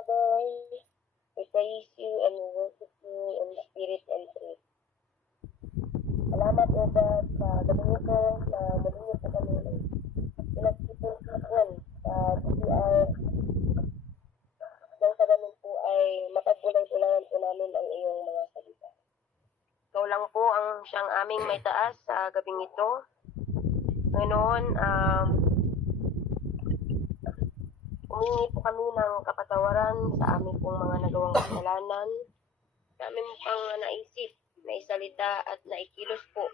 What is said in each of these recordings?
Father, we praise you and we worship you in spirit and truth. Salamat, O God, sa gabi ito na muli sa kami. Pinagsipon kapon sa DTR nang sa ganun po ay mapagbulay-bulayan po namin ang iyong mga salita. Ikaw lang po ang siyang aming may taas sa gabing ito. Ngayon, humingi po kami ng kapatawaran sa aming pong mga nagawang kasalanan, sa aming pang naisip, naisalita at naikilos po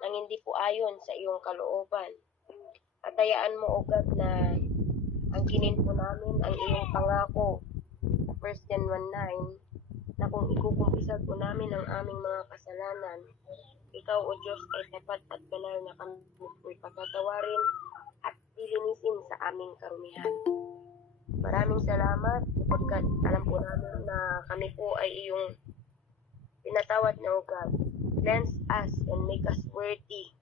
nang hindi po ayon sa iyong kalooban. At hayaan mo, O God, na angkinin po namin ang iyong pangako sa 1 John 1:9 na kung ikukumpisad po namin ang aming mga kasalanan, ikaw, O Diyos, ay tapat at banal na kami po'y patatawarin at lilinisin sa aming karumihan. Maraming salamat sapagkat alam po namin na kami po ay iyong pinatawad na, O God. Cleanse us and make us worthy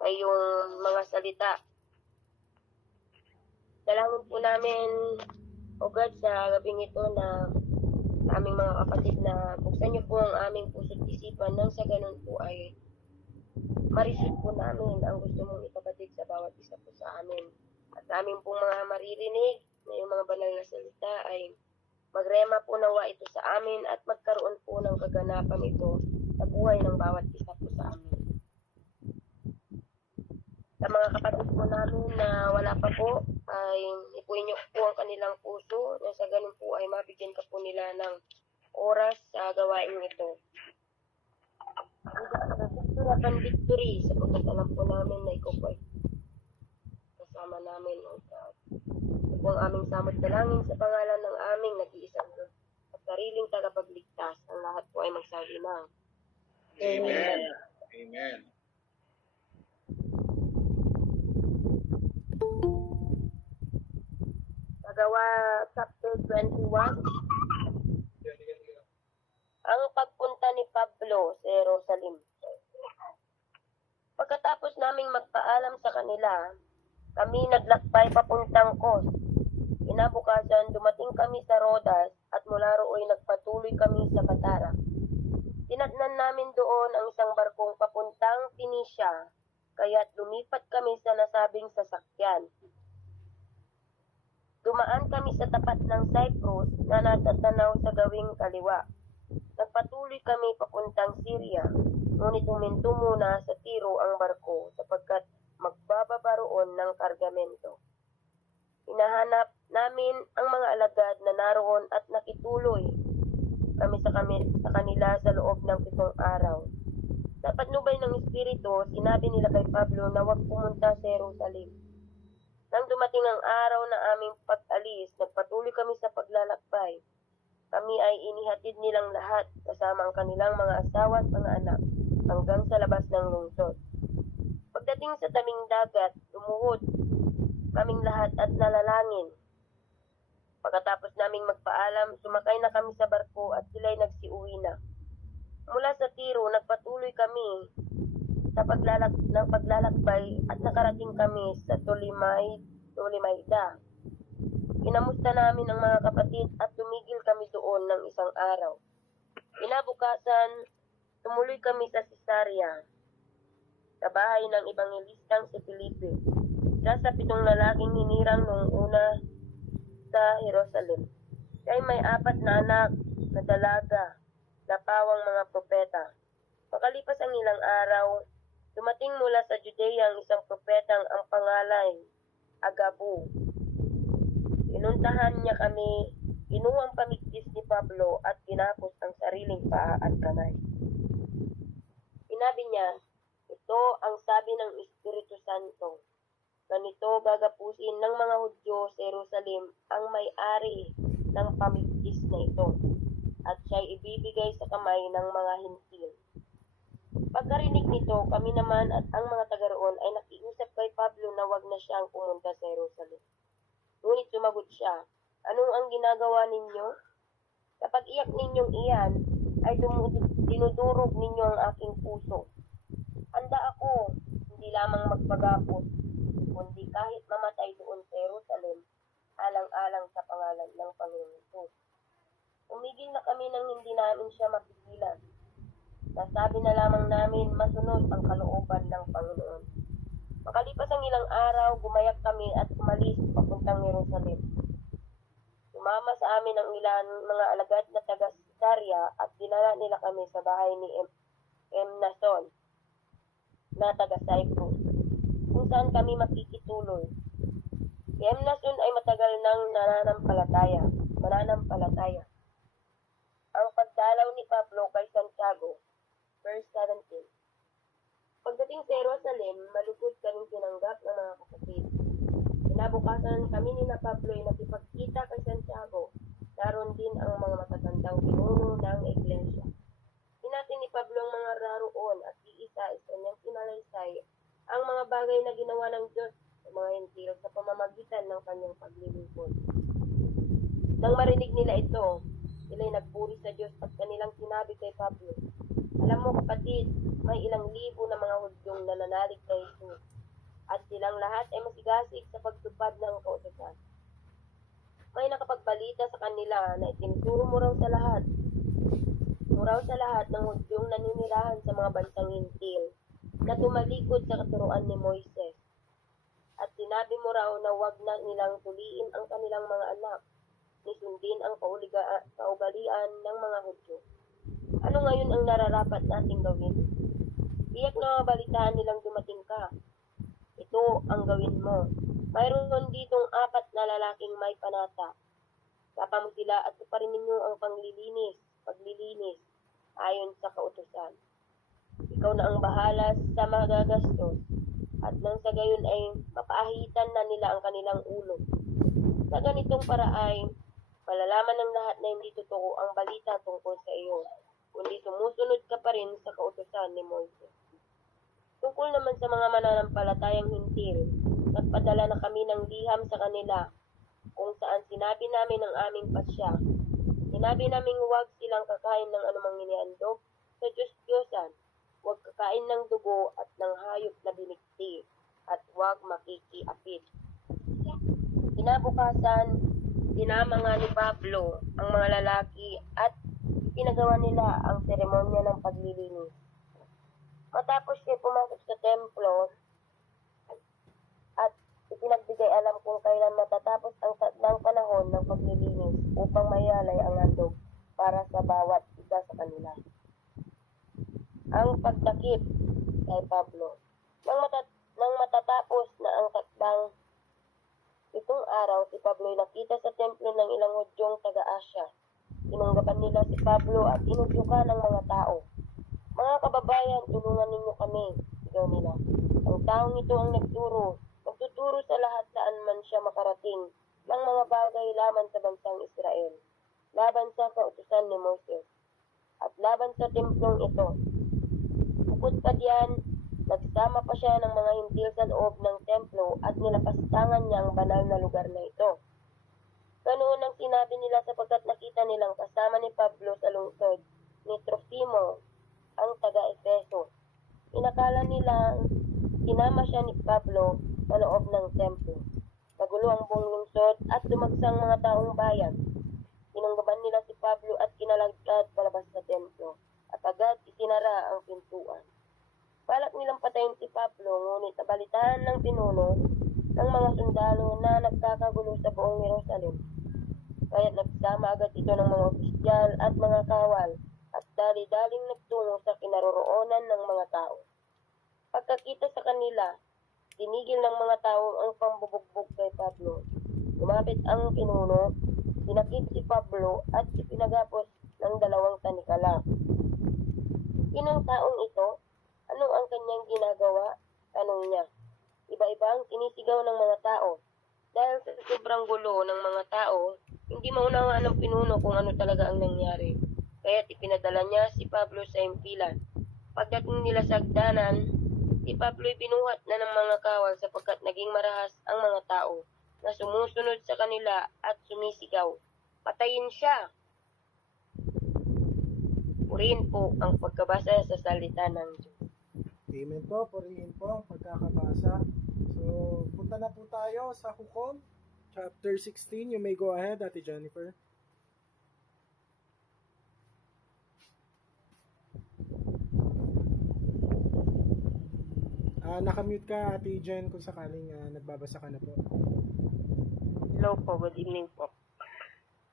sa iyong mga salita. Dalangin po namin, O God, sa gabing ito na sa aming mga kapatid na buksan niyo po ang aming puso't isipan nang sa ganun po ay ma-receive po namin ang gusto mong ipapatid sa bawat isa po sa amin. At sa aming pong mga maririnig na yung mga banal na salita ay magrema po nawa ito sa amin at magkaroon po ng kaganapan ito sa buhay ng bawat isa po sa amin. Sa mga kapatid po namin na wala pa po, ay ipuin niyo po ang kanilang puso na sa ganun po ay mabigyan ka po nila ng oras sa gawain ito. Victory sapagkat alam po namin na ikaw po ay kasama namin, O God. Ito po ang aming samot dalangin sa pangalan ng aming nag-iisang Diyos at sariling tagapagligtas. Ang lahat po ay magsabi ng Amen. Amen. Gawa chapter 21. Ang pagpunta ni Pablo sa Jerusalem. Pagkatapos naming magpaalam sa kanila, kami naglakbay papuntang Kos. Kinabukasan, dumating kami sa Rodas at mula rooy nagpatuloy kami sa Patara. Tinatnan namin doon ang isang barkong papuntang Phoenicia, kaya't lumipat kami sa nasabing sasakyan. Dumaan kami sa tapat ng Cyprus na natatanaw sa gawing kaliwa. Nagpatuloy kami papuntang Syria, ngunit huminto muna sa Tiro ang barko sapagkat magbababa roon ng kargamento. Hinahanap namin ang mga alagad na naroon at nakituloy kami sa kanila sa loob ng 7 araw. Sa patnubay ng Espiritu, sinabi nila kay Pablo na huwag pumunta sa Jerusalem. Nang dumating ang araw na aming pag-alis, nagpatuloy kami sa paglalakbay. Kami ay inihatid nilang lahat kasama ang kanilang mga asawa at mga anak hanggang sa labas ng lungsod. Pagdating sa tabing dagat, lumuhod kaming lahat at nalalangin. Pagkatapos naming magpaalam, sumakay na kami sa barko at sila'y nagsiuwi na. Mula sa Tiro, nagpatuloy kami sa paglalakbay at nakarating kami sa Tolimaida. Kinamusta namin ang mga kapatid at tumigil kami doon ng isang araw. Kinabukasan, tumuloy kami sa Cesarea, sa bahay ng Ebanghelistang si Felipe, isa sa 7 lalaking hinirang noong una sa Jerusalem. Siya ay may 4 na anak na dalaga na pawang mga propeta. Makalipas ang ilang araw, dumating mula sa Judea ang isang propetang ang pangalan Agabo. Inuntahan niya kami, kinuha ang pamigtis ni Pablo at kinapos ang sariling paa at kamay. Sinabi niya, ito ang sabi ng Espiritu Santo. Ganito gagapusin ng mga Hudyo sa Jerusalem ang may-ari ng pamigtis na ito, at siya'y ibibigay sa kamay ng mga Hintil. Pagkarinig nito, kami naman at ang mga taga-roon ay nakiusap kay Pablo na wag na siyang pumunta sa Jerusalem. Ngunit sumagot siya, anong ang ginagawa ninyo? Sa pag-iyak ninyong iyan, ay dinudurog ninyo ang aking puso. Handa ako, hindi lamang magpagapos, kundi kahit mamatay doon sa Jerusalem, alang-alang sa pangalan ng Panginoon Jesus. Umigil na kami nang hindi namin siya mapigilan. Nasabi na lamang namin masunod ang kalooban ng Panginoon. Makalipas ang ilang araw, gumayak kami at umalis papuntang Jerusalem. Sumama sa amin ang ilan mga alagad na taga-Caesarea at dinala nila kami sa bahay ni Mnason na taga-Cyprus, kung saan kami makikituloy. Si Mnason ay matagal nang mananampalataya. Ang pagdalaw ni Pablo kay Santiago, verse 17. Pagdating sa Jerusalem, malugod kaming tinanggap ng mga kapatid. Kinabukasan kami ni na Pablo ay nakipagkita kay Santiago. Naroon din ang mga matatandang pinuno ng iglesia. Hinati ni Pablo ang mga raroon at iisa-isa niyang kinalaysay ang mga bagay na ginawa ng Diyos sa mga hintil sa pamamagitan ng kanyang paglilingkod. Nang marinig nila ito, sila'y nagpuri sa Diyos at kanilang sinabi kay Pablo, "Alam mo kapatid, may ilang libo na mga Hudyong nananalig kay Jesus, at silang lahat ay masigasig sa pagtupad ng kautusan. May nakapagbalita sa kanila na itinuturo mo raw sa lahat ng Hudyong naninirahan sa mga bansang hintil na tumalikod sa katuruan ni Moises. At sinabi mo raw na wag na nilang tuliin ang kanilang mga anak, ni sundin ang kaugalian ng mga Hudyo. Ano ngayon ang nararapat nating gawin? Iyak na balitaan nilang dumating ka. Ito ang gawin mo. Mayroon ditong 4 na lalaking may panata. Sapa mo sila at tuparin ninyo ang paglilinis, ayon sa kautusan. Ikaw na ang bahala sa magagastos, at nang sa gayon ay mapaahitan na nila ang kanilang ulo. Sa ganitong paraay, malalaman ng lahat na hindi totoo ang balita tungkol sa iyo, kundi sumusunod ka pa rin sa kautusan ni Moises. Tungkol naman sa mga mananampalatayang hintil, nagpadala na kami ng liham sa kanila, kung saan sinabi namin ang aming pasya. Sinabi namin huwag silang kakain ng anumang inihandog sa Diyos-Diyosan, huwag kakain ng dugo at ng hayop na binikti, at huwag makikiapid. Kinabukasan, tinama nga ni Pablo ang mga lalaki at pinagawa nila ang seremonya ng paglilinis. Matapos siya pumasok sa templo at ipinagbigay alam kung kailan matatapos ang tatlang panahon ng paglilinis upang mayalay ang handog para sa bawat isa sa kanila. Ang pagdakip kay Pablo. Nang matatapos na ang takdang 7 araw, si Pablo ay nakita sa templo ng ilang Hudyong taga-Asya. Tinunggapan nila si Pablo at inudyukan ng mga tao. "Mga kababayan, tulungan ninyo kami," sigaw nila. Ang taong ito ang magtuturo sa lahat saan man siya makarating ng mga bagay laban sa bansang Israel, laban sa kautusan ni Moses, at laban sa templong ito. Bukod pa diyan, nagsama pa siya ng mga hintil sa loob ng templo at nilapastangan niya ang banal na lugar na ito. Ganoon ang sinabi nila sapagkat nakita nilang kasama ni Pablo sa lungsod ni Trofimo, ang taga-Efeso. Inakala nilang sinama siya ni Pablo sa loob ng templo. Nagulo ang buong lungsod at dumagsang mga taong bayan. Tinunggaban nila si Pablo at kinalagkad palabas sa templo, at agad isinara ang pintuan. Balak nilang patayin si Pablo, ngunit nabalitaan ng pinuno ng mga sundalo na nagkakagulo sa buong Jerusalem. Kaya't nagsama agad ito ng mga opisyal at mga kawal at dali-daling nagtungo sa kinaroroonan ng mga tao. Pagkakita sa kanila, tinigil ng mga tao ang pambubugbog kay Pablo. Lumapit ang pinuno, dinakip si Pablo at ipinagapos ng 2 tanikala. Sinong taong ito? Ano ang kanyang ginagawa? Tanong niya. Iba-iba ang sinisigaw ng mga tao. Dahil sa sobrang gulo ng mga tao, hindi maunawaan ng pinuno kung ano talaga ang nangyari. Kaya't ipinadala niya si Pablo sa impilan. Pagdating nila sa hagdanan, si Pablo ay binuhat na ng mga kawal sapagkat naging marahas ang mga tao na sumusunod sa kanila at sumisigaw, "Patayin siya!" Purihin po ang pagkabasa sa salita ng Diyos. Amen po, purihin po ang pagkakabasa. So, punta na po tayo sa hukom. Chapter 16, you may go ahead, Ate Jennifer. Nakamute ka, Ate Jen, kung sakaling nagbabasa ka na po. Hello po, good evening po.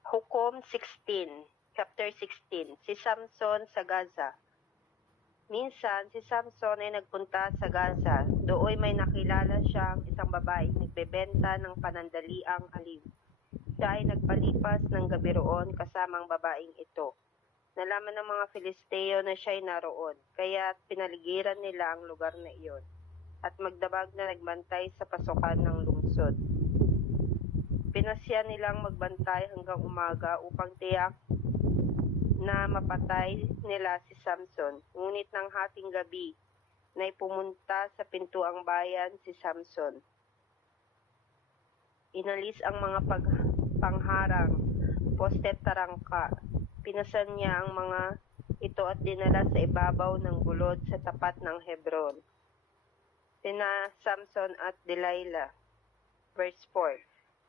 Hukom 16, chapter 16, si Samson sa Gaza. Minsan, si Samson ay nagpunta sa Gaza. Dooy may nakilala siyang isang babae nagbebenta ng panandaliang aliw. Siya ay nagpalipas ng gabi roon kasamang babaeng ito. Nalaman ng mga Filisteo na siya ay naroon, kaya pinaligiran nila ang lugar na iyon at magdabag na nagbantay sa pasukan ng lungsod. Pinasya nilang magbantay hanggang umaga upang tiyak na mapatay nila si Samson. Ngunit ng hating gabi na pumunta sa pintuang bayan si Samson. Inalis ang mga pangharang, poste tarangka. Pinasan niya ang mga ito at dinala sa ibabaw ng gulod sa tapat ng Hebron. Sina Samson at Delilah. Verse 4.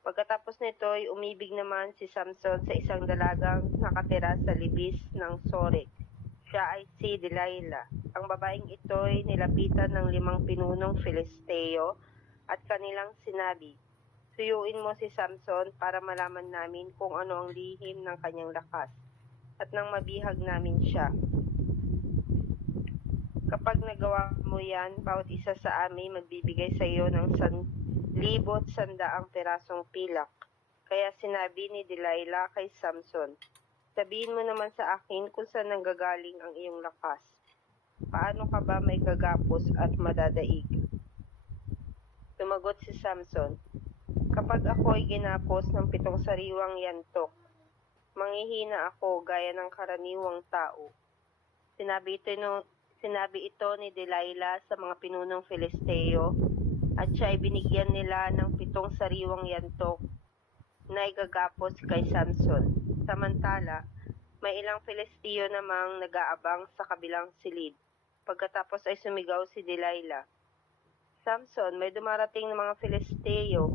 Pagkatapos nito ay umibig naman si Samson sa isang dalagang nakatira sa libis ng Sorek. Siya ay si Delilah. Ang babaeng ito ay nilapitan ng 5 pinunong Filisteo at kanilang sinabi, "Suyuin mo si Samson para malaman namin kung ano ang lihim ng kanyang lakas at nang mabihag namin siya. Kapag nagawa mo yan, bawat isa sa amin magbibigay sa iyo ng 1,100 pirasong pilak." Kaya sinabi ni Delilah kay Samson, "Sabihin mo naman sa akin kung saan nanggagaling ang iyong lakas. Paano ka ba may gagapos at madadaig?" Tumagot si Samson, "Kapag ako ay ginapos ng 7 sariwang yantok, manghihina ako gaya ng karaniwang tao." Sinabi ito ni Delilah sa mga pinunong Filisteo at siya ay binigyan nila ng 7 sariwang yantok na igagapos kay Samson. Samantala, may ilang Filisteo namang nag-aabang sa kabilang silid. Pagkatapos ay sumigaw si Delilah, "Samson, may dumarating ng mga Filisteo."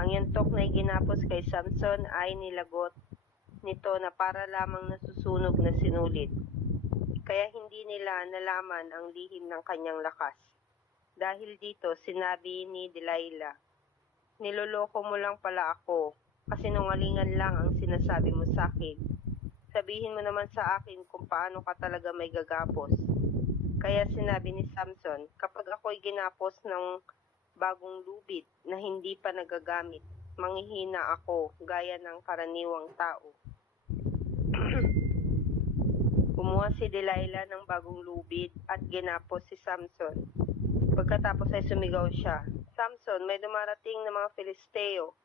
Ang yantok na iginapos kay Samson ay nilagot nito na para lamang nasusunog na sinulid. Kaya hindi nila nalaman ang lihim ng kanyang lakas. Dahil dito, sinabi ni Delilah, "Niloloko mo lang pala ako, kasinungalingan lang ang sinasabi mo sa akin. Sabihin mo naman sa akin kung paano ka talaga may gagapos." Kaya sinabi ni Samson, "Kapag ako'y ginapos ng bagong lubid na hindi pa nagagamit, manghihina ako gaya ng karaniwang tao." Kumuha si Delilah ng bagong lubid at ginapos si Samson. Pagkatapos ay sumigaw siya, "Samson, may dumarating na mga Filisteo."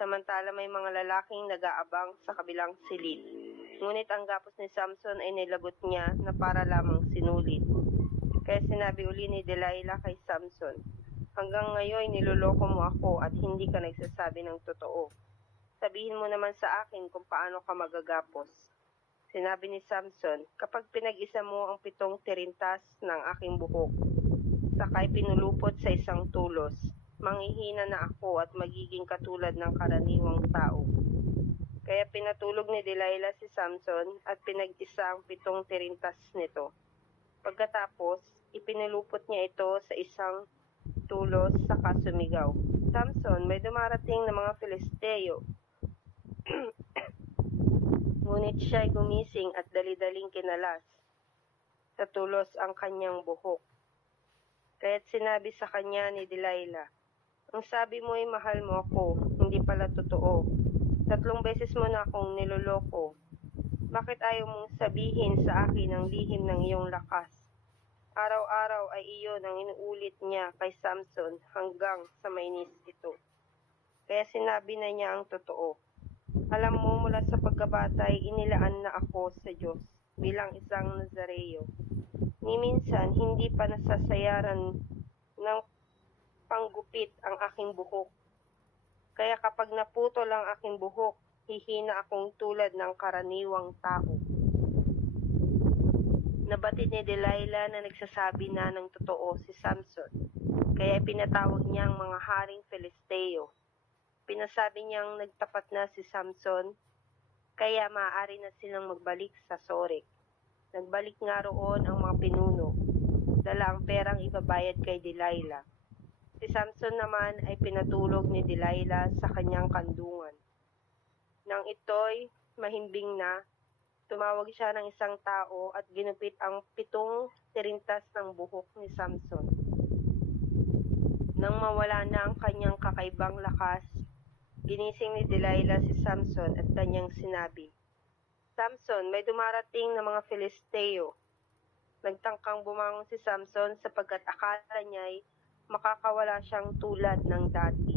Samantala may mga lalaking nag-aabang sa kabilang silid. Ngunit ang gapos ni Samson ay nilagot niya na para lamang sinulid. Kaya sinabi uli ni Delilah kay Samson, "Hanggang ngayon niloloko mo ako at hindi ka nagsasabi ng totoo. Sabihin mo naman sa akin kung paano ka magagapos." Sinabi ni Samson, "Kapag pinag-isa mo ang 7 tirintas ng aking buhok, sakay pinulupot sa isang tulos, manghihina na ako at magiging katulad ng karaniwang tao." Kaya pinatulog ni Delilah si Samson at pinag-isa ang 7 tirintas nito. Pagkatapos, ipinulupot niya ito sa isang tulos saka sumigaw, "Samson, may dumarating na mga Filisteo." Ngunit siya ay gumising at dali-daling kinalas sa tulos ang kanyang buhok. Kaya't sinabi sa kanya ni Delilah, "Ang sabi mo ay mahal mo ako, hindi pala totoo. 3 beses mo na akong niloloko. Bakit ayaw mong sabihin sa akin ang lihim ng iyong lakas?" Araw-araw ay iyon ang inuulit niya kay Samson hanggang sa mainis ito. Kaya sinabi na niya ang totoo, "Alam mo, mula sa pagkabata ay inilaan na ako sa Diyos bilang isang Nazareo. Ni minsan, hindi pa nasasayaran ng panggupit ang aking buhok. Kaya kapag naputol ang aking buhok, hihina akong tulad ng karaniwang tao." Nabatid ni Delilah na nagsasabi na ng totoo si Samson. Kaya pinatawag niya ang mga haring Filisteo. Pinasabi niyang nagtapat na si Samson, kaya maaari na silang magbalik sa Sorek. Nagbalik nga roon ang mga pinuno, dala ang perang ibabayad kay Delilah. Si Samson naman ay pinatulog ni Delilah sa kanyang kandungan. Nang ito'y mahimbing na, tumawag siya ng isang tao at ginupit ang 7 tirintas ng buhok ni Samson. Nang mawala na ang kanyang kakaibang lakas, ginising ni Delilah si Samson at kanyang sinabi, "Samson, may dumarating na mga Filisteo." Nagtangkang bumangon si Samson sapagkat akala niya'y makakawala siyang tulad ng dati.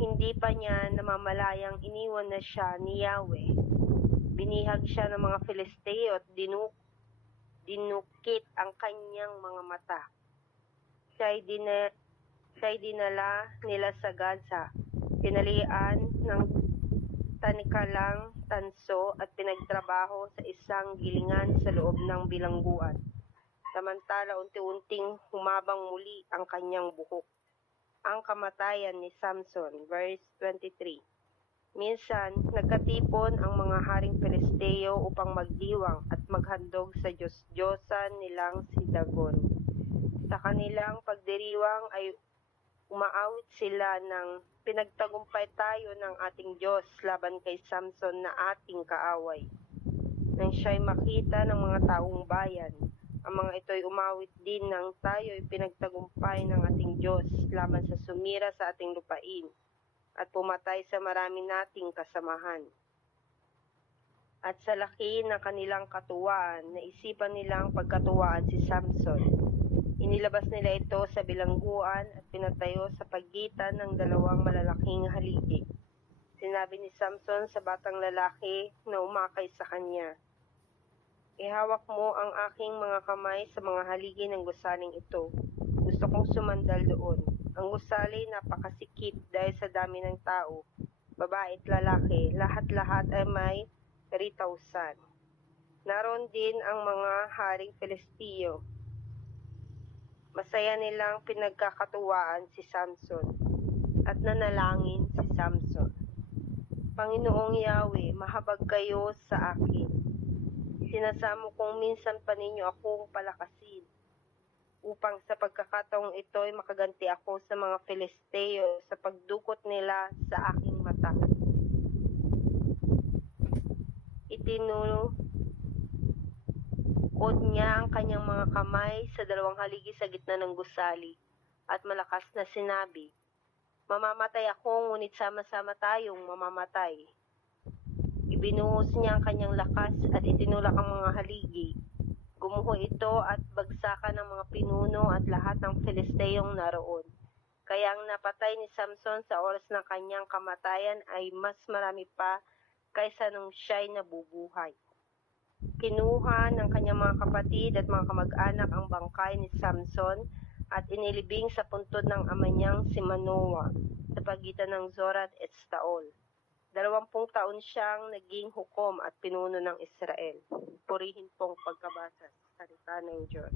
Hindi pa niya namamalayang iniwan na siya ni Yahweh. Binihag siya ng mga Filisteo at dinukit ang kanyang mga mata. Siya'y dinala nila sa Gaza, pinalian ng tanikalang tanso at pinagtrabaho sa isang gilingan sa loob ng bilangguan. Samantala unti-unting humabang muli ang kanyang buhok. Ang kamatayan ni Samson, verse 23. Minsan, nagkatipon ang mga haring Filisteo upang magdiwang at maghandog sa Diyos-Diyosan nilang si Dagon. Sa kanilang pagdiriwang ay umaawit sila ng pinagtagumpay tayo ng ating Diyos laban kay Samson na ating kaaway. Nang siya'y makita ng mga taong bayan, ang mga ito'y umawit din ng tayo'y pinagtagumpay ng ating Diyos laban sa sumira sa ating lupain at pumatay sa marami nating kasamahan. At sa laki ng kanilang katuwaan, naisipan nilang pagkatuwaan si Samson. Inilabas nila ito sa bilangguan at pinatayo sa pagitan ng 2 malalaking haligi. Sinabi ni Samson sa batang lalaki na umakay sa kanya, "Ihawak mo ang aking mga kamay sa mga haligi ng gusaling ito. Gusto kong sumandal doon." Ang gusali napakasikip dahil sa dami ng tao, babae at lalaki, lahat-lahat ay may 3,000. Naroon din ang mga haring Filisteo. Masaya nilang pinagkakatuwaan si Samson at nanalangin si Samson. "Panginoong Yahweh, mahabag kayo sa akin. Sinasamo kong minsan pa ninyo akong palakasin, upang sa pagkakataong ito'y makaganti ako sa mga Filisteo sa pagdukot nila sa aking mata." Itinukod niya ang kanyang mga kamay sa 2 haligi sa gitna ng gusali at malakas na sinabi, "Mamamatay ako, ngunit sama-sama tayong mamamatay." Ibinuhos niya ang kanyang lakas at itinulak ang mga haligi. Gumuho ito at bagsakan ng mga pinuno at lahat ng Filisteyong naroon. Kaya ang napatay ni Samson sa oras ng kanyang kamatayan ay mas marami pa kaysa nung siya'y nabubuhay. Kinuha ng kanyang mga kapatid at mga kamag-anak ang bangkay ni Samson at inilibing sa puntod ng ama niyang si Manoah sa pagitan ng Zorah at Estaol. 20 taon siyang naging hukom at pinuno ng Israel. Purihin pong pagkabasa sa salita ng Diyos.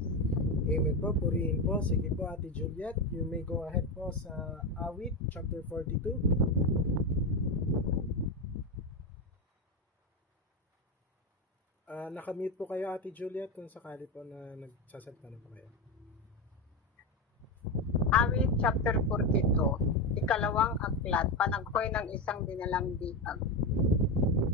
Amen po, purihin po. Sige po, Ate Juliet, you may go ahead po sa Awit, chapter 42. Nakamute po kayo, Ate Juliet, kung sakali po na nagsasalita na po kayo. Awit chapter 42, ikalawang aklat, panaghoy ng isang dinalang bihag.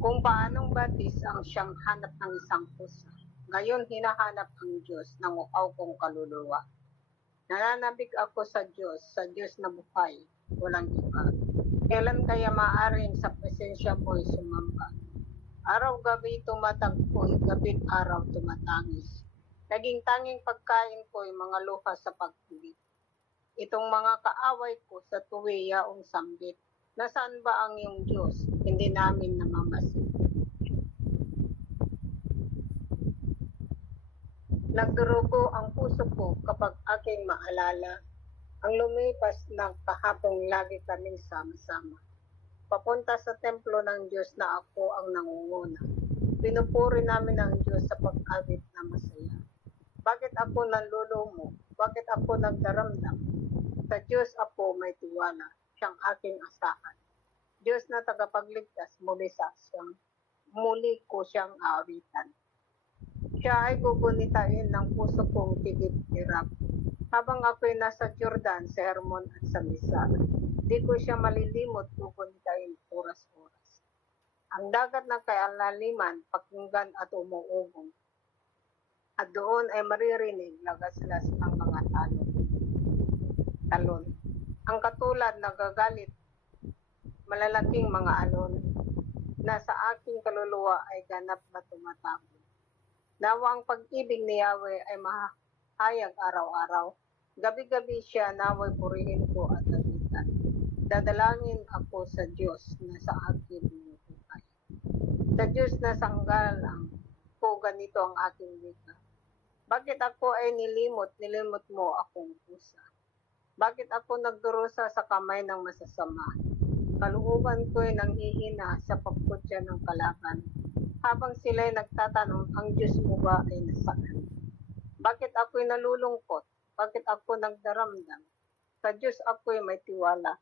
Kung paanong batis ang siyang hanap ng isang pusa, ngayon hinahanap ang Diyos ng uaw kong kaluluwa. Nananabik ako sa Diyos na buhay, walang iba. Kailan kaya maaring sa presensya mo'y sumamba? Araw-gabi tumatagpoy, gabi't araw tumatangis. Naging tanging pagkain ko'y mga luha sa pagpilit. Itong mga kaaway ko sa tuwi yaong sambit. Nasaan ba ang iyong Diyos? Hindi namin namamasid. Nagdurugo ang puso ko kapag aking maalala ang lumipas ng kahapong lagi kaming sama-sama. Papunta sa templo ng Diyos na ako ang nangunguna. Pinupuri namin ang Diyos sa pag-awit na masaya. Bakit ako nanlulumo? Bakit ako nagdaramdam? Sa Diyos ako may tiwala. siyang aking asahan. Diyos na tagapagligtas, muli ko siyang aawitan. Siya ay gugunitain ng puso kong tigit-irap. Habang ako'y nasa Jordan, sa Hermon at sa Misa, di ko siya malilimot gugunitain oras-oras. Ang dagat na kaalaliman, pakinggan at umuugong. At doon ay maririnig lagaslas ng mga talon. Ang katulad nagagalit, malalaking mga alon, na sa aking kaluluwa ay ganap na tumatakbo. Nawa ang pag-ibig ni Yahweh ay mahayag araw-araw. Gabi-gabi siya naway purihin ko at awitan. Dadalangin ako sa Diyos na sa akin binubuhay. Sa Diyos na sanggalang ko, ganito ang aking wika. Bakit ako ay nilimot mo akong pusa? Bakit ako nagdurusa sa kamay ng masasama? Kalooban ko'y nanghihina sa pagkutya ng kalaban. Habang sila'y nagtatanong, ang Diyos mo ba ay nasaan? Bakit ako'y nalulungkot? Bakit ako nagdaramdam? Sa Diyos ako'y may tiwala,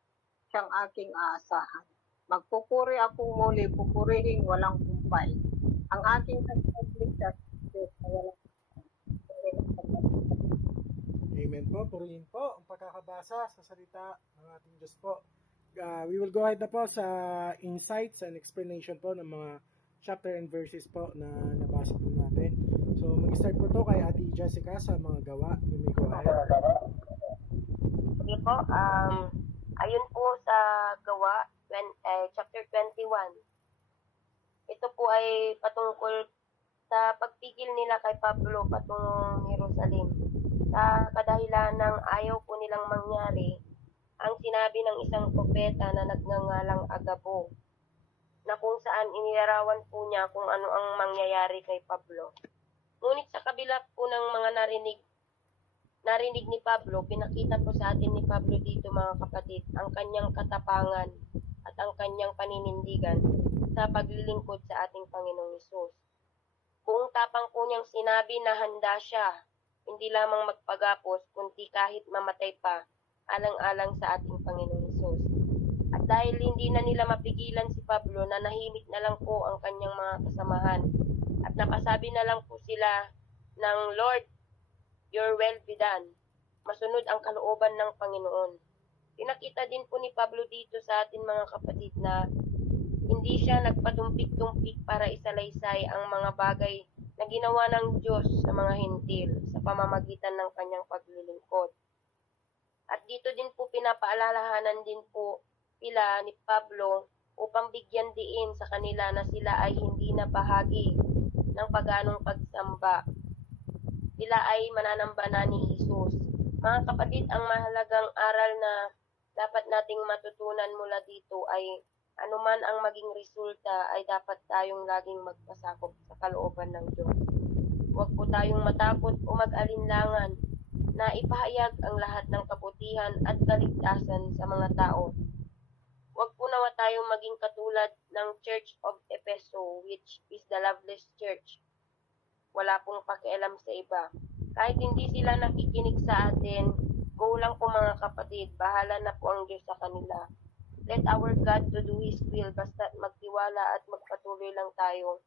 siyang aking aasahan. Magpupuri akong muli, pupurihin walang kumpay. Ang aking tagapagligtas, Diyos na walang Amen po. Purihin po ang pagkakabasa sa salita ng ating Diyos po. We will go ahead na po sa insights and explanation po ng mga chapter and verses po na nabasa po natin. So, mag-start po to kay Ate Jessica sa mga gawa. You may go ahead. Sige po, ayun po sa gawa, chapter 21. Ito po ay patungkol sa pagpigil nila kay Pablo patungong Jerusalem. Sa kadahilan ng ayaw po nilang mangyari, ang sinabi ng isang propeta na nagngangalang Agabo, na kung saan inilarawan po niya kung ano ang mangyayari kay Pablo. Ngunit sa kabila po ng mga narinig ni Pablo, pinakita po sa atin ni Pablo dito mga kapatid, ang kanyang katapangan at ang kanyang paninindigan sa paglilingkod sa ating Panginoong Hesus. Buong tapang po niyang sinabi na handa siya, hindi lamang magpagapos, kundi kahit mamatay pa, alang-alang sa ating Panginoong Hesus. At dahil hindi na nila mapigilan si Pablo, nanahimik na lang po ang kanyang mga kasamahan. At napasabi na lang po sila ng Lord, your will be done. Masunod ang kalooban ng Panginoon. Pinakita din po ni Pablo dito sa atin mga kapatid na hindi siya nagpatumpik-tumpik para isalaysay ang mga bagay na ginawa ng Diyos sa mga hintil sa pamamagitan ng kanyang paglilingkod. At dito din po pinapaalalahanan din po sila ni Pablo upang bigyan diin sa kanila na sila ay hindi na bahagi ng paganong pagsamba. Sila ay mananamba na ni Jesus. Mga kapatid, ang mahalagang aral na dapat nating matutunan mula dito ay anuman ang maging resulta ay dapat tayong laging magpasakop sa kalooban ng Diyos. Huwag po tayong matakot o mag-alinlangan na ipahayag ang lahat ng kabutihan at kaligtasan sa mga tao. Huwag po nawa tayong maging katulad ng Church of Ephesus, which is the loveless church. Wala pong pakialam sa iba. Kahit hindi sila nakikinig sa atin, go lang po mga kapatid, bahala na po ang Diyos sa kanila. Let our God to do His will, basta magtiwala at magpatuloy lang tayo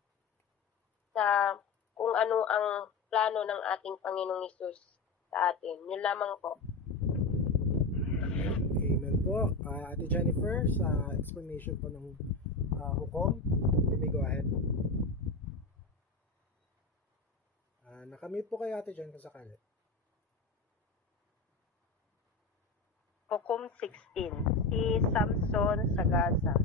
sa kung ano ang plano ng ating Panginoong Hesus sa atin. Yun lamang po. Amen po. Ate Jennifer, sa explanation po ng hukom, you may go ahead. Nakamute po kayo Ate Jen kung sakali. Hukom 16, si Samson sa Gaza.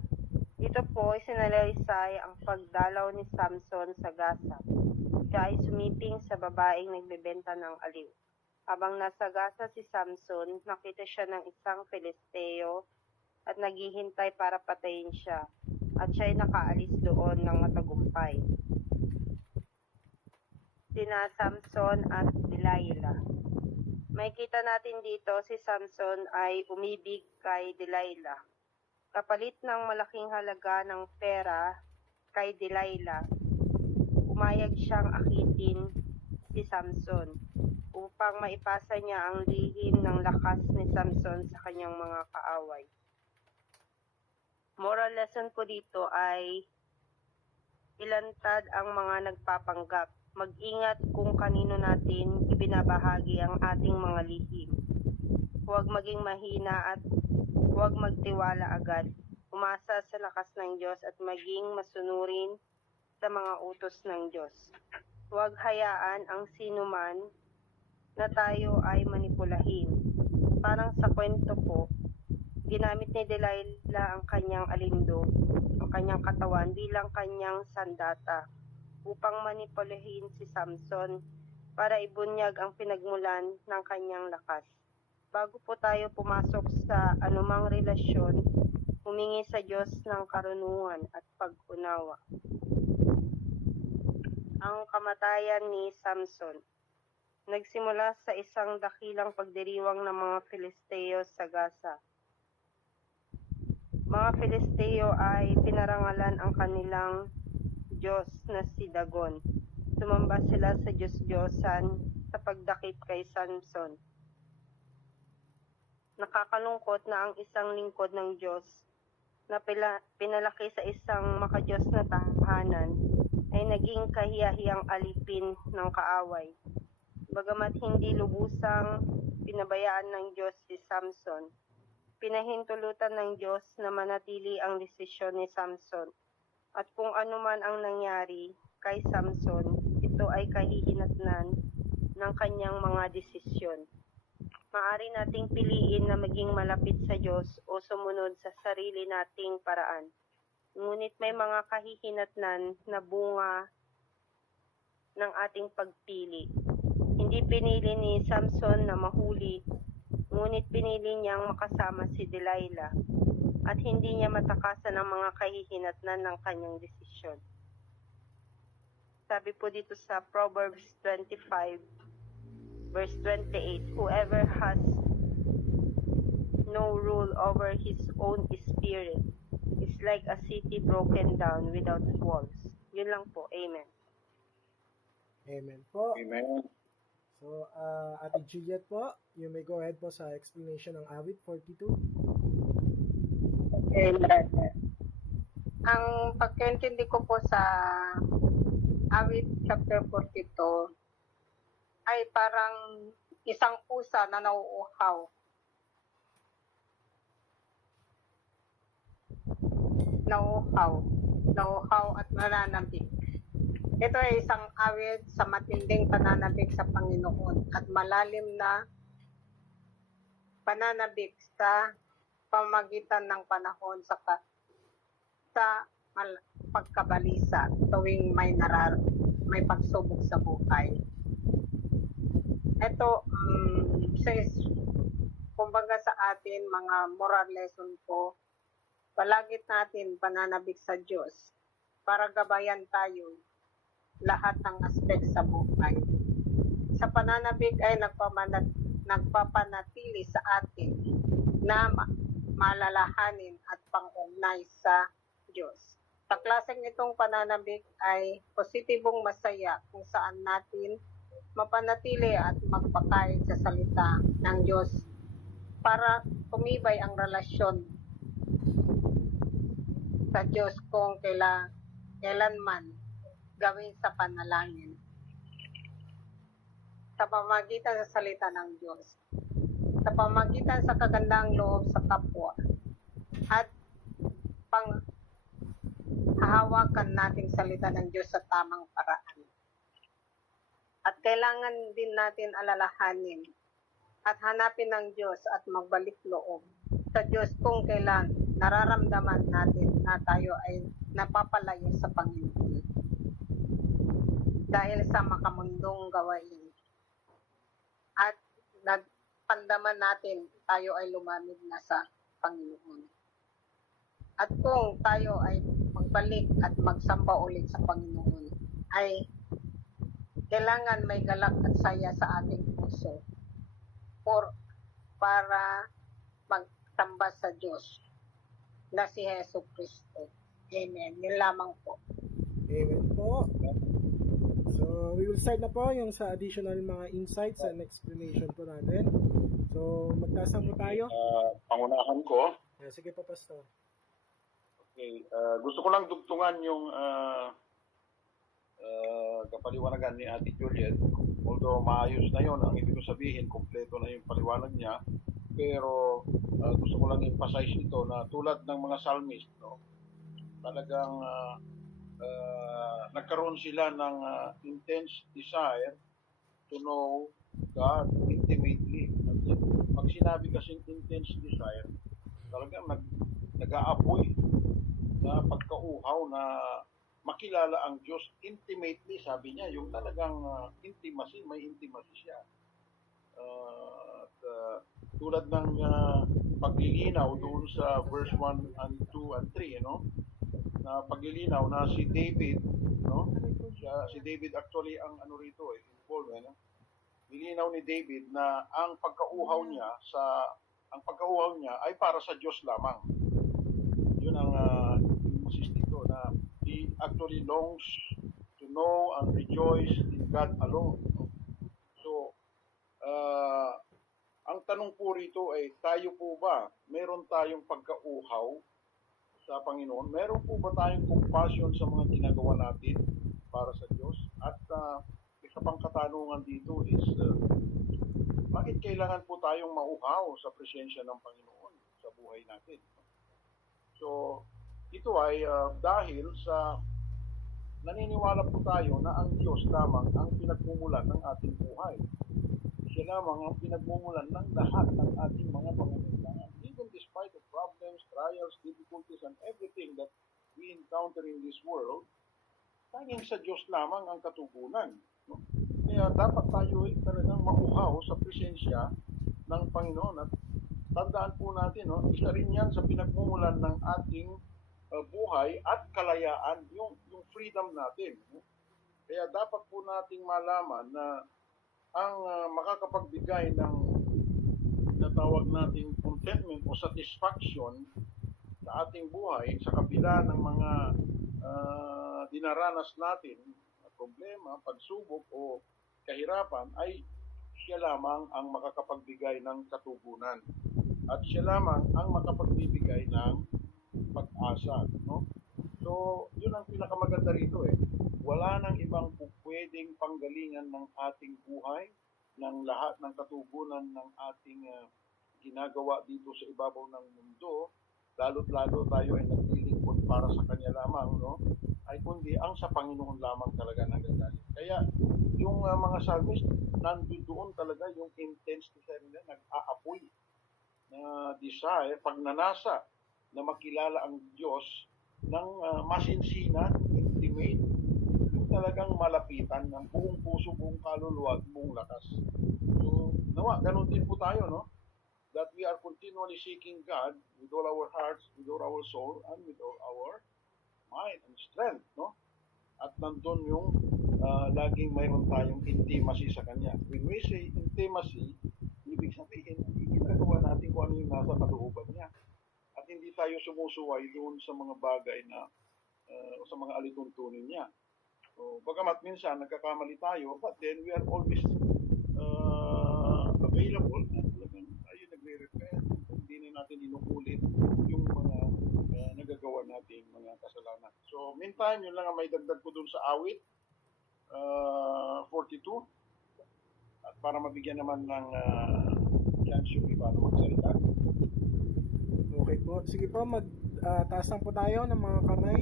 Dito po isinalaysay ang pagdalaw ni Samson sa Gaza. Siya ay sumiping sa babaeng nagbebenta ng aliw. Habang nasa Gaza si Samson, nakita siya ng isang Filisteo at naghihintay para patayin siya. At siya ay nakaalis doon ng matagumpay. Sina Samson at Delilah. May kita natin dito si Samson ay umibig kay Delilah. Kapalit ng malaking halaga ng pera kay Delilah, umayag siyang akitin si Samson upang maipasa niya ang lihim ng lakas ni Samson sa kanyang mga kaaway. Moral lesson po dito ay ilantad ang mga nagpapanggap. Mag-ingat kung kanino natin ibinabahagi ang ating mga lihim. Huwag maging mahina at huwag magtiwala agad. Umasa sa lakas ng Diyos at maging masunurin sa mga utos ng Diyos. Huwag hayaan ang sinuman na tayo ay manipulahin. Parang sa kwento po, ginamit ni Delilah ang kanyang alindo, ang kanyang katawan bilang kanyang sandata upang manipulahin si Samson para ibunyag ang pinagmulan ng kanyang lakas. Bago po tayo pumasok sa anumang relasyon, humingi sa Diyos ng karunungan at pag-unawa. Ang kamatayan ni Samson. Nagsimula sa isang dakilang pagdiriwang ng mga Filisteo sa Gaza. Mga Filisteo ay pinarangalan ang kanilang Diyos na si Dagon. Sumamba sila sa Diyos-Diyosan sa pagdakip kay Samson. Nakakalungkot na ang isang lingkod ng Diyos na pinalaki sa isang makadiyos na tahanan ay naging kahiya-hiyang alipin ng kaaway. Bagamat hindi lubusang pinabayaan ng Diyos si Samson, pinahintulutan ng Diyos na manatili ang desisyon ni Samson. At kung ano man ang nangyari kay Samson, ito ay kahihinatnan ng kanyang mga desisyon. Maaari nating piliin na maging malapit sa Diyos o sumunod sa sarili nating paraan. Ngunit may mga kahihinatnan na bunga ng ating pagpili. Hindi pinili ni Samson na mahuli, ngunit pinili niyang makasama si Delilah at hindi niya matakasan ang mga kahihinatnan ng kanyang desisyon. Sabi po dito sa Proverbs 25, verse 28, whoever has no rule over his own spirit is like a city broken down without walls. Yun lang po. Amen. Amen po. Amen. So, Ate Juliet po, you may go ahead po sa explanation ng awit 42. Amen. Ang pagkaintindi ko po sa awit chapter 42 ay parang isang pusa na nauuhaw. Nauuhaw at nananabik. Ito ay isang awit sa matinding pananabik sa Panginoon at malalim na pananabik sa pamagitan ng panahon sa pagkabalisa tuwing may pagsubok sa buhay. Ito, kumbaga sa atin, mga moral lesson po, palagit natin pananabik sa Diyos para gabayan tayo lahat ng aspek sa buhay. Sa pananabik ay nagpapanatili sa atin na malalahanin at pang-ugnay sa Diyos. Sa klaseng itong pananabik ay positibong masaya kung saan natin mapanatili at magpakain sa salita ng Diyos para tumibay ang relasyon sa Diyos kung kailanman gawin sa panalangin sa pamagitan sa salita ng Diyos, sa pamagitan sa kagandang loob sa kapwa at hahawakan nating salita ng Diyos sa tamang paraan. At kailangan din natin alalahanin at hanapin ng Diyos at magbalik loob sa Diyos kung kailan nararamdaman natin na tayo ay napapalayo sa Panginoon dahil sa makamundong gawain. At nagpandaman natin tayo ay lumamig na sa Panginoon. At kung tayo ay magbalik at magsamba ulit sa Panginoon, ay kailangan may galak at saya sa ating puso para magsamba sa Diyos na si Hesus Kristo. Amen. Yun lamang po. Amen po. So, we will start na po yung sa additional mga insights and explanation po natin. So, magtasang po tayo. Pangunahan ko. Sige po, Pastor. Okay, gusto ko lang dugtungan yung kapaliwanagan ni Ate Juliet. Although maayos na yon, ang ibig ko sabihin, kompleto na yung paliwanag niya. Pero gusto ko lang emphasize ito na tulad ng mga psalmist, no, talagang nagkaroon sila ng intense desire to know God intimately. Pag sinabi kasing intense desire, talagang nag-aapoy na pagkauhaw na makilala ang Diyos intimately, sabi niya, yung talagang intimacy, may intimacy siya. Tulad ng paglilinaw doon sa verse 1 and 2 and 3, na paglilinaw na si David, si David actually ang rito involved, nilinaw ni David na ang pagkauhaw niya ay para sa Diyos lamang. Yun ang insist dito, na he actually longs to know and rejoice in God alone. So, ang tanong po rito ay, tayo po ba, meron tayong pagkauhaw sa Panginoon? Meron po ba tayong compassion sa mga ginagawa natin para sa Diyos? At isa pang katanungan dito is, bakit kailangan po tayong mauhaw sa presensya ng Panginoon sa buhay natin? So, ito ay dahil sa naniniwala po tayo na ang Diyos lamang ang pinagmumulan ng ating buhay. Siya lamang ang pinagmumulan ng lahat ng ating mga pangangailangan. Even despite the problems, trials, difficulties, and everything that we encounter in this world, tanging sa Diyos lamang ang katugunan. No? Kaya dapat tayo ay talagang mauhaw sa presensya ng Panginoon. At tandaan po natin, isa rin yan sa pinagmumulan ng ating buhay at kalayaan, yung freedom natin. Kaya dapat po nating malaman na ang makakapagbigay ng natawag nating contentment o satisfaction sa ating buhay sa kabila ng mga dinaranas natin, problema, pagsubok o kahirapan, ay siya lamang ang makakapagbigay ng katugunan. At siya lamang ang makapagbibigay ng pag-asa. No? So, yun ang pinakamaganda rito Wala nang ibang pwedeng panggalingan ng ating buhay, ng lahat ng katugunan ng ating ginagawa dito sa ibabaw ng mundo, lalo't-lalo tayo ay naglilingkod para sa Kanya lamang, ay kundi ang sa Panginoon lamang talaga nagagaling. Kaya yung mga psalmist, nandoon talaga yung intense desire nila, nag-aapoy na desire, pagnanasa na makilala ang Diyos ng masinsinan, intimate, yung talagang malapitan ng buong puso, buong kaluluwa, buong lakas. So, nawa, ganun din po tayo, that we are continually seeking God with all our hearts, with all our soul, and with all our mind and strength, At nandun yung laging mayroon tayong intimacy sa Kanya. When we say intimacy, ibig sabihin, ginagawa natin kung ano yung nasa kalooban niya. At hindi tayo sumusuway doon sa mga bagay na sa mga alituntunin niya. So, bagamat minsan nagkakamali tayo, but then we are always available na talagang tayo nagre-repent. Hindi na natin inuulit yung mga nagagawa nating mga kasalanan. So, meantime, yun lang ang may dagdag ko doon sa awit 42. At para mabigyan naman ng chance yung iba na magsalita. Okay po. Sige po, taas lang po tayo ng mga kamay.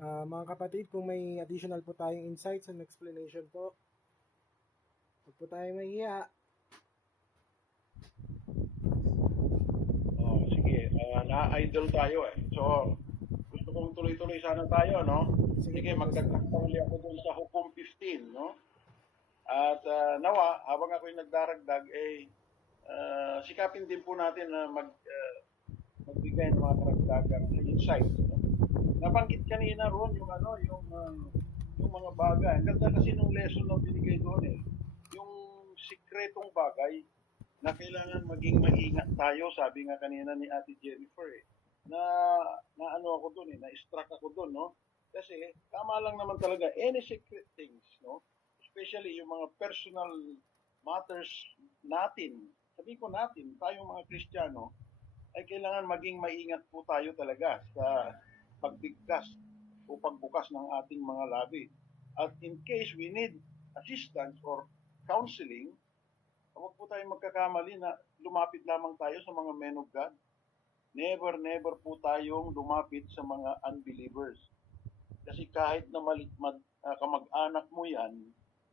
Mga kapatid, kung may additional po tayong insights and explanation po, huwag po tayo mahiya. Sige, na-idle tayo So, gusto kong tuloy-tuloy sana tayo, Sige, magdagdag pa uli ako dun sa Hukom 15, At nawa, habang ako'y nagdaragdag, sikapin din po natin na magbigay ng mga karagdagang insights. Nabanggit kanina ron yung mga bagay. Ang ganda kasi nung lesson na binigay doon yung sikretong bagay na kailangan maging maingat tayo, sabi nga kanina ni Ate Jennifer na ano ako doon na-struck ako doon, Kasi tama lang naman talaga any secret things, Especially yung mga personal matters natin. Sabi ko natin, tayong mga Kristiyano, ay kailangan maging maingat po tayo talaga sa pagbigkas o pagbukas ng ating mga labi. At in case we need assistance or counseling, huwag po tayong magkakamali na lumapit lamang tayo sa mga men of God. Never po tayong lumapit sa mga unbelievers. Kasi kahit na kamag-anak mo yan,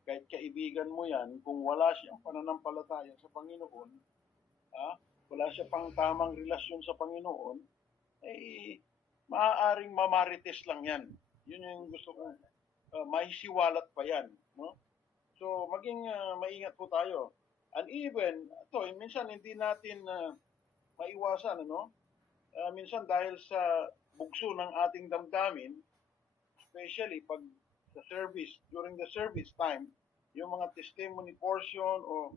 kahit kaibigan mo yan, kung wala siyang pananampalataya sa Panginoon, wala siya pang tamang relasyon sa Panginoon, eh, maaaring mamarites lang yan. Yun yung gusto ko. May siwalat pa yan. No? So, maging maingat po tayo. And even, minsan hindi natin maiwasan, ano? Minsan dahil sa bugso ng ating damdamin, especially pag sa service, during the service time, yung mga testimony portion o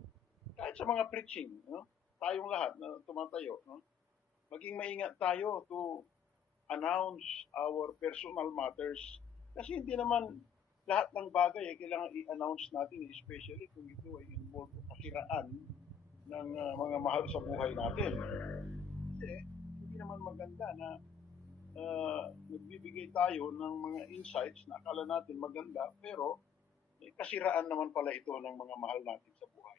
kahit sa mga preaching, no? Tayong lahat na tumatayo, no? Maging maingat tayo to announce our personal matters. Kasi hindi naman lahat ng bagay kailangan i-announce natin, especially kung ito ay involved o kasiraan ng mga mahal sa buhay natin. Kasi hindi naman maganda na nagbibigay tayo ng mga insights na akala natin maganda, pero kasiraan naman pala ito ng mga mahal natin sa buhay.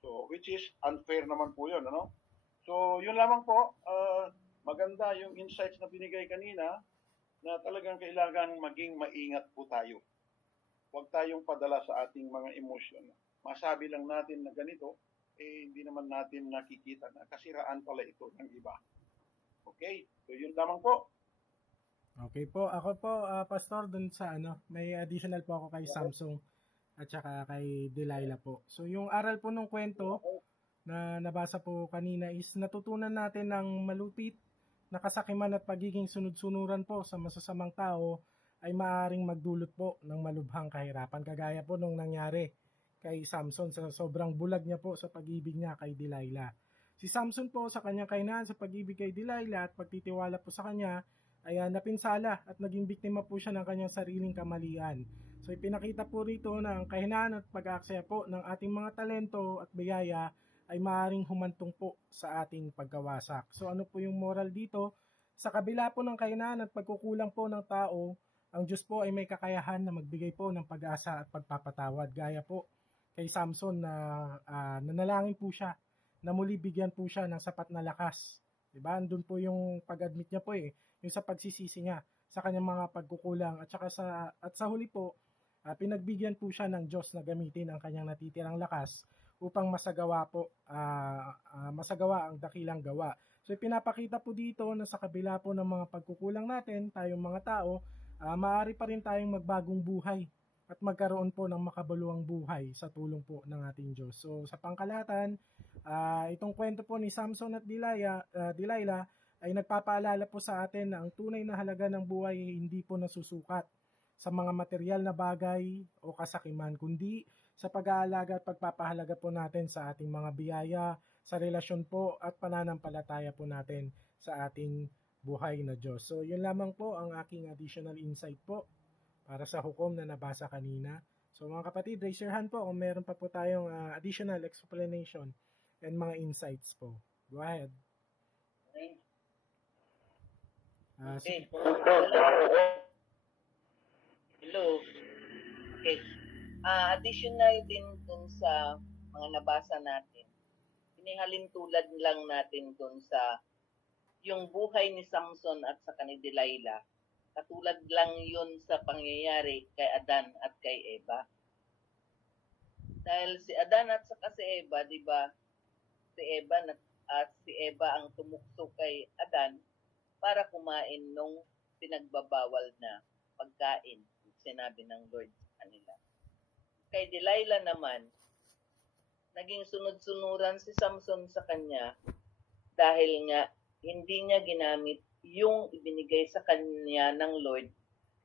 So, which is unfair naman po yun, ano? So, yun lamang po. Maganda yung insights na binigay kanina na talagang kailangan maging maingat po tayo. Huwag tayong padala sa ating mga emosyon. Masabi lang natin na ganito, hindi naman natin nakikita na kasiraan pala ito ng iba. Okay? So, yun lamang po. Okay po. Ako po, Pastor, dun sa may additional po ako kay Samsung at saka kay Delilah po. So, yung aral po ng kwento na nabasa po kanina is natutunan natin ng malupit na kasakiman at pagiging sunod-sunuran po sa masasamang tao ay maaaring magdulot po ng malubhang kahirapan. Kagaya po nung nangyari kay Samson sa sobrang bulag niya po sa pag-ibig niya kay Delilah. Si Samson po sa kanyang kahinaan sa pag-ibig kay Delilah at pagtitiwala po sa kanya ay napinsala at naging biktima po siya ng kanyang sariling kamalian. So ipinakita po rito na ang kahinaan at pag-aaksaya po ng ating mga talento at biyaya ay maaaring humantong po sa ating pagkawasak. So ano po yung moral dito? Sa kabila po ng kahinaan at pagkukulang po ng tao, ang Diyos po ay may kakayahan na magbigay po ng pag-asa at pagpapatawad. Gaya po kay Samson na nanalangin po siya na muli bigyan po siya ng sapat na lakas. Diba? Andun po yung pag-admit niya po yung sa pagsisisi niya sa kanyang mga pagkukulang at saka sa huli po pinagbigyan po siya ng Diyos na gamitin ang kanyang natitirang lakas upang masagawa ang dakilang gawa. So pinapakita po dito na sa kabila po ng mga pagkukulang natin, tayong mga tao, maaari pa rin tayong magbagong buhay at magkaroon po ng makabaluang buhay sa tulong po ng ating Diyos. So sa pangkalahatan, itong kwento po ni Samson at Delilah ay nagpapaalala po sa atin na ang tunay na halaga ng buhay ay hindi po nasusukat sa mga material na bagay o kasakiman, kundi sa pag-aalaga at pagpapahalaga po natin sa ating mga biyaya, sa relasyon po at pananampalataya po natin sa ating buhay na Diyos. So yun lamang po ang aking additional insight po para sa hukom na nabasa kanina. So mga kapatid, raise your hand po kung meron pa po tayong additional explanation and mga insights po. Go ahead. Okay. Hello. Okay. Additional din dun sa mga nabasa natin. Inihalin tulad lang natin dun sa yung buhay ni Samson at sa ni Delilah. Katulad lang yun sa pangyayari kay Adan at kay Eva. Dahil si Adan at saka si Eva, di ba? Si Eva ang tumukso kay Adan para kumain nung pinagbabawal na pagkain, sinabi ng Lord sa kanila. Kay Delilah naman, naging sunod-sunuran si Samson sa kanya dahil nga hindi niya ginamit yung ibinigay sa kanya ng Lord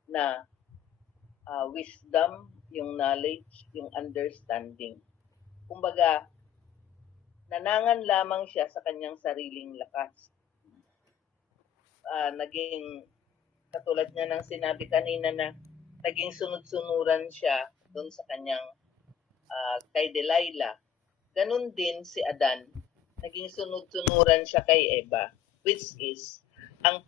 na wisdom, yung knowledge, yung understanding. Kumbaga, nanangan lamang siya sa kanyang sariling lakas. Naging, katulad niya ng sinabi kanina na naging sunod-sunuran siya doon sa kanyang kay Delilah. Ganun din si Adan, naging sunod-sunuran siya kay Eva. which is ang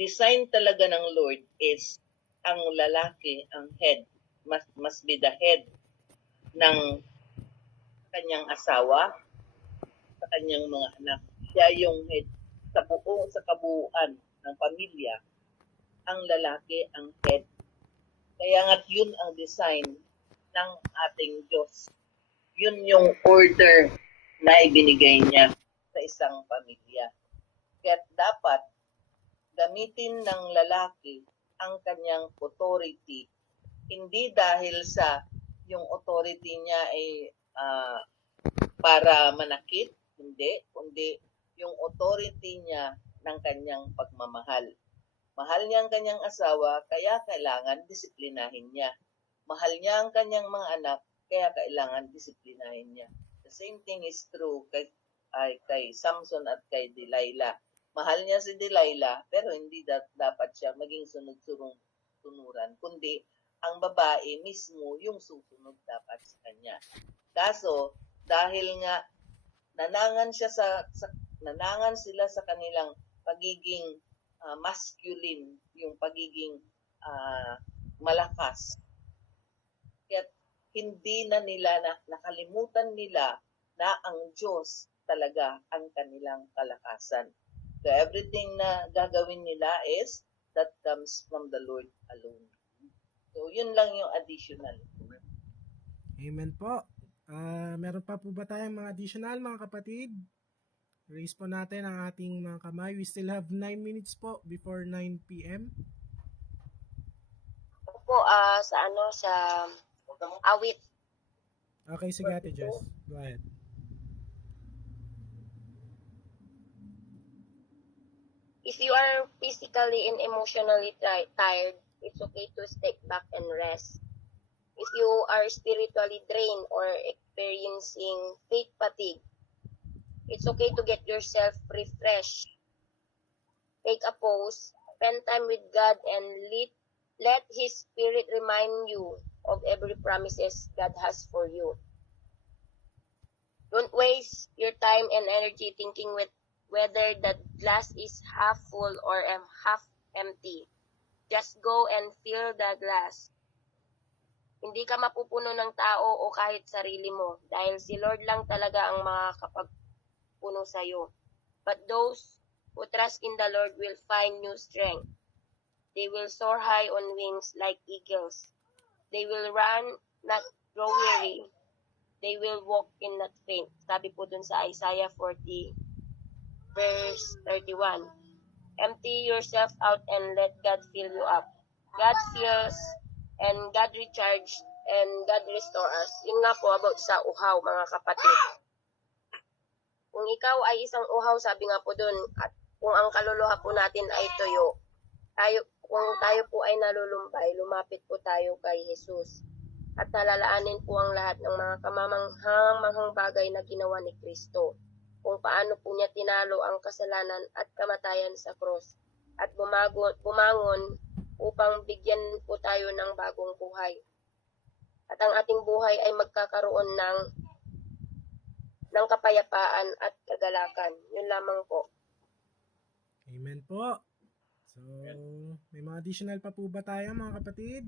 design talaga ng Lord is ang lalaki ang head, must be the head ng kanyang asawa, sa kanyang mga anak. Siya yung head sa kabuuan ng pamilya. Ang lalaki ang head. Kaya nga't yun ang design ng ating Diyos. Yun yung order na ibinigay niya sa isang pamilya. Kaya dapat gamitin ng lalaki ang kanyang authority, hindi dahil sa yung authority niya ay para manakit, hindi, kundi yung authority niya ng kanyang pagmamahal. Mahal niya ang kanyang asawa, kaya kailangan disiplinahin niya. Mahal niya ang kanyang mga anak, kaya kailangan disiplinahin niya. The same thing is true kay Samson at kay Delilah. Mahal niya si Delilah, pero hindi dapat siya maging sunod-sunuran, kundi ang babae mismo yung susunod dapat sa kanya. Kaso, dahil nga nanangan sila sa kanilang pagiging masculine, yung pagiging malakas. Kaya hindi na nila nakalimutan nila na ang Diyos talaga ang kanilang kalakasan. So everything na gagawin nila is that comes from the Lord alone. So yun lang yung additional. Amen po. Meron pa po ba tayong mga additional, mga kapatid? Raise po natin ang ating mga kamay. We still have 9 minutes po before 9 p.m. Po, sa awit. Okay, sige Ate Jess. Go ahead. If you are physically and emotionally tired, it's okay to step back and rest. If you are spiritually drained or experiencing faith fatigue, it's okay to get yourself refreshed. Take a pause, spend time with God, and let His Spirit remind you of every promises God has for you. Don't waste your time and energy thinking whether the glass is half full or half empty. Just go and fill the glass. Hindi ka mapupuno ng tao o kahit sarili mo dahil si Lord lang talaga ang makakapagpuno sa'yo. But those who trust in the Lord will find new strength. They will soar high on wings like eagles. They will run, not grow weary. They will walk and not faint. Sabi po dun sa Isaiah 40, verse 31. Empty yourself out and let God fill you up. God fills and God recharge and God restore us. Yun nga po about sa uhaw, mga kapatid. Kung ikaw ay isang uhaw, sabi nga po dun, at kung ang kaluluha po natin ay tuyo, kung tayo po ay nalulumbay, lumapit po tayo kay Jesus. At talalaanin po ang lahat ng mga kamamanghang bagay na ginawa ni Kristo. Kung paano po niya tinalo ang kasalanan at kamatayan sa cross at bumangon upang bigyan po tayo ng bagong buhay. At ang ating buhay ay magkakaroon ng kapayapaan at kagalakan. Yun lamang po. Amen po. So, may mga additional pa po ba tayo, mga kapatid?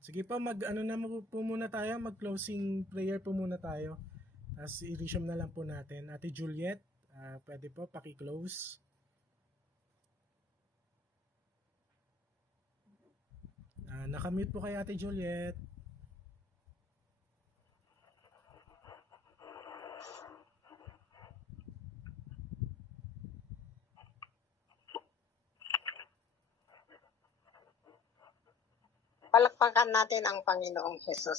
Sige po, muna tayo, mag-closing prayer po muna tayo. Tapos i-resume na lang po natin. Ate Juliet, pwede po, paki-close. Nakamute po kay Ate Juliet. Palakpakan natin ang Panginoong Jesus.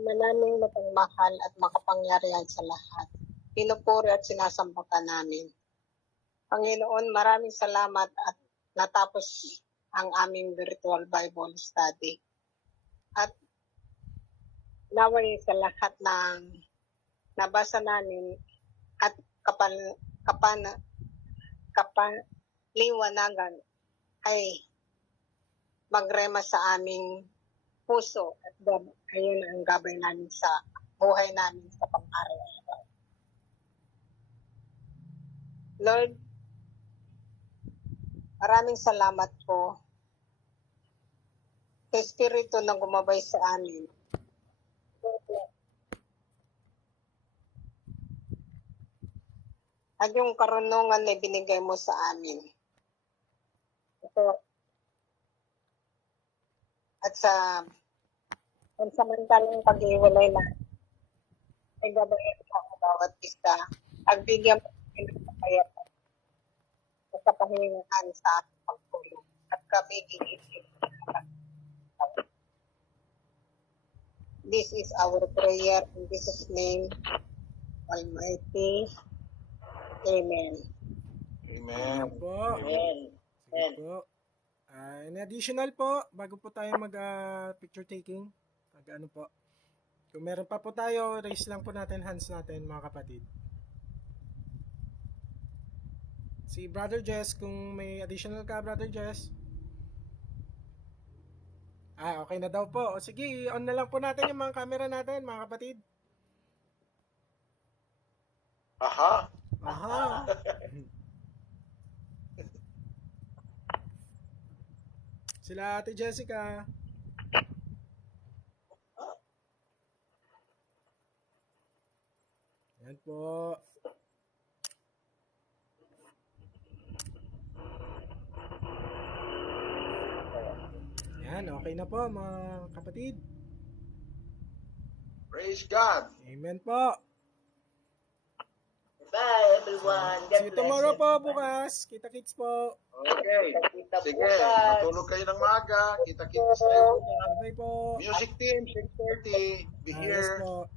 Manaming mapagmahal at makapangyarihan sa lahat. Pinupuri at sinasamba ka namin. Panginoon, maraming salamat at natapos ang aming virtual Bible study. At naway sa lahat ng nabasa namin at kapaliwanagan ay magrema sa aming puso at ayun ang gabay namin sa buhay namin sa pang-araw-araw. Lord, maraming salamat po sa Espiritu na gumabay sa amin. At yung karunungan na binigay mo sa amin. Ito. At sa pansamantalang pag-iwalay na ay gabayan sa bawat isa. Pagbigyan mo kami ng kapayapaan at kapahingahan sa ating pagtulong. At kami gigising. This is our prayer in Jesus' name, Almighty. Amen. Amen. Po. Amen. Sige po. In additional po, bago po tayo mag picture taking, ano po, kung meron pa po tayo, raise lang po natin hands natin mga kapatid. Si Brother Jess, kung may additional ka, Brother Jess. Okay na daw po. O sige, on na lang po natin yung mga camera natin, mga kapatid. Aha. Aha. Sila Ate Jessica. Yan po. Yan, okay na po mga kapatid. Praise God. Amen po. Bye, everyone. God See you bless tomorrow you. po bukas. Kita-kits po. Okay. Kita Sige, bukas. matulog kayo ng maaga. Kita-kita tayo. Bye-bye po. Music team, 6:30. Be Yes here. po.